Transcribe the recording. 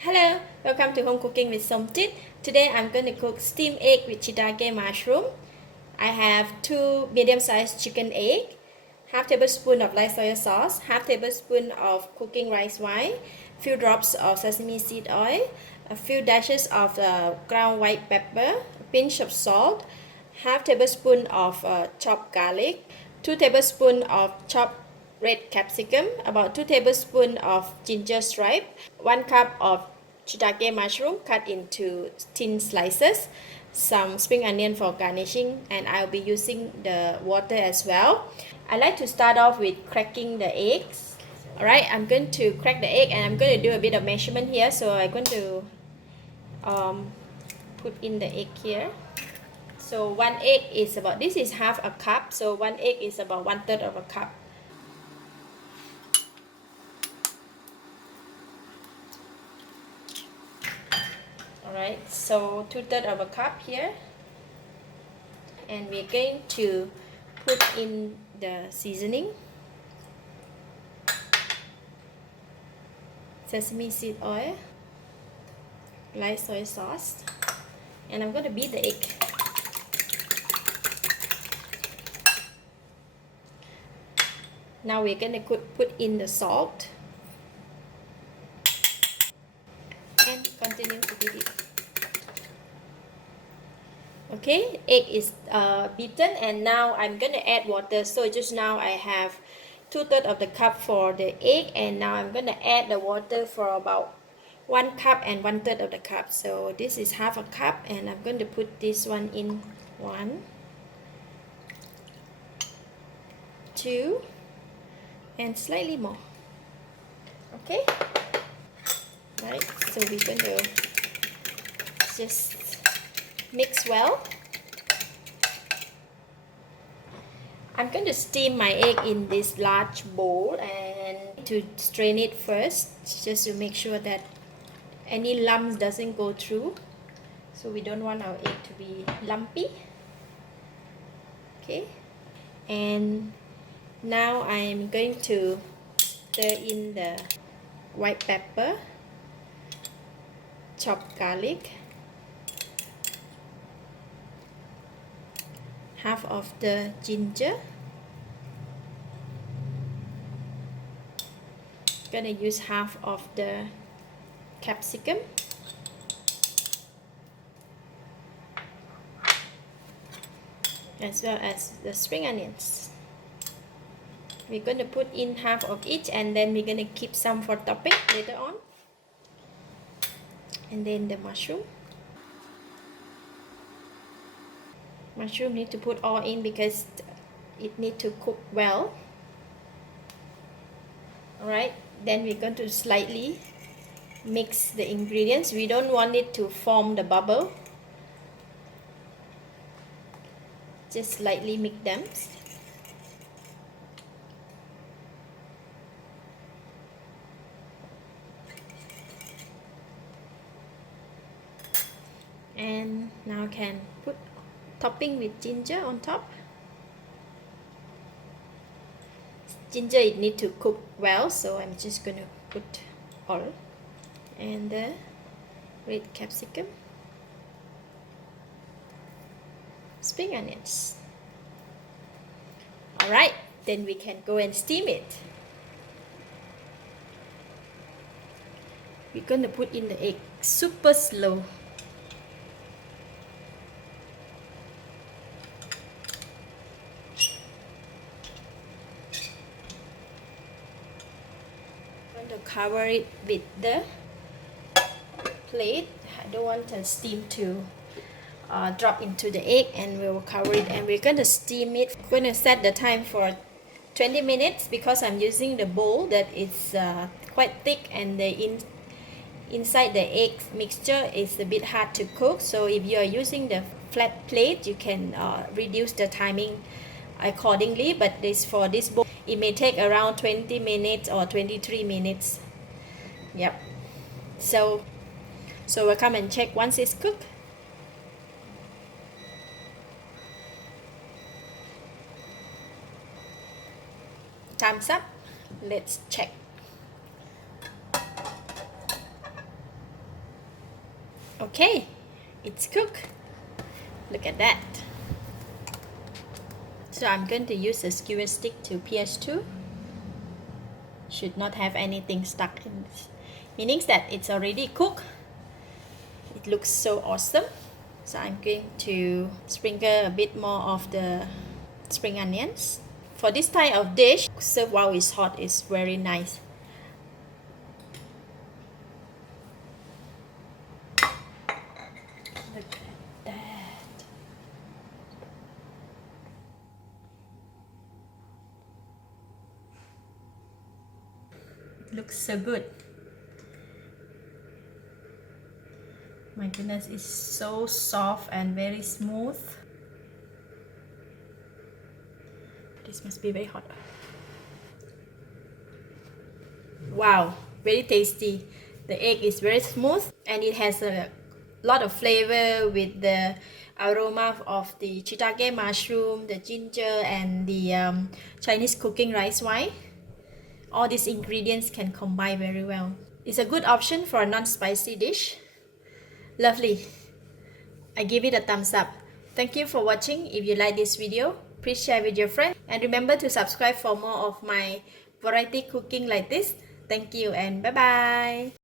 Hello, welcome to Home Cooking with Somjit. Today I'm going to cook steamed egg with shiitake mushroom. I have 2 medium-sized chicken egg, half tablespoon of light soy sauce, half tablespoon of cooking rice wine, few drops of sesame seed oil, a few dashes of ground white pepper, a pinch of salt, half tablespoon of chopped garlic, 2 tablespoons of chopped red capsicum, about 2 tablespoons of ginger stripe, 1 cup of shiitake mushroom cut into thin slices, some spring onion for garnishing, and I'll be using the water as well. I like to start off with cracking the eggs. Alright, I'm going to crack the egg and I'm going to do a bit of measurement here. So I'm going to put in the egg here. So one egg is about, this is half a cup, so one egg is about 1/3 of a cup. Alright, so 2/3 of a cup here. And we're going to put in the seasoning. Sesame seed oil, light soy sauce, and I'm going to beat the egg. Now we're going to put in the salt and continue to beat it. Okay, egg is beaten, and now I'm going to add water. So just now I have 2/3 of the cup for the egg, and now I'm going to add the water for about 1 cup and 1/3 of the cup. So this is half a cup, and I'm going to put this one in 1, 2, and slightly more. Okay, right, so we're going to just mix well. I'm going to steam my egg in this large bowl and to strain it first, just to make sure that any lumps doesn't go through. So we don't want our egg to be lumpy. Okay, and now I'm going to stir in the white pepper, chopped garlic, half of the ginger. Gonna use half of the capsicum, as well as the spring onions. We're going to put in half of each, and then we're going to keep some for topping later on. And then the mushroom. Mushroom need to put all in because it need to cook well. Alright, then we're going to slightly mix the ingredients. We don't want it to form the bubble. Just slightly mix them. And now can put topping with ginger on top. Ginger, it need to cook well, so I'm just gonna put all. And the red capsicum, spring onions. Alright, then we can go and steam it. We're gonna put in the egg super slow. To cover it with the plate. I don't want the steam to drop into the egg, and we will cover it, and we're going to steam it. We're going to set the time for 20 minutes because I'm using the bowl that is quite thick, and the inside the egg mixture is a bit hard to cook. So if you are using the flat plate, you can reduce the timing accordingly, but this for this bowl it may take around 20 minutes or 23 minutes. Yep, so we'll come and check once it's cooked. Time's up. Let's check. Okay, it's cooked. Look at that. So I'm going to use a skewer stick to pierce through. Should not have anything stuck in this, meaning that it's already cooked. It looks so awesome. So I'm going to sprinkle a bit more of the spring onions. For this type of dish, serve while it's hot is very nice. Look at that. It looks so good. My goodness, it's so soft and very smooth. This must be very hot. Wow, very tasty. The egg is very smooth and it has a lot of flavor with the aroma of the shiitake mushroom, the ginger, and the Chinese cooking rice wine. All these ingredients can combine very well. It's a good option for a non-spicy dish. Lovely. I give it a thumbs up. Thank you for watching. If you like this video, please share with your friends and remember to subscribe for more of my variety cooking like this. Thank you and bye bye.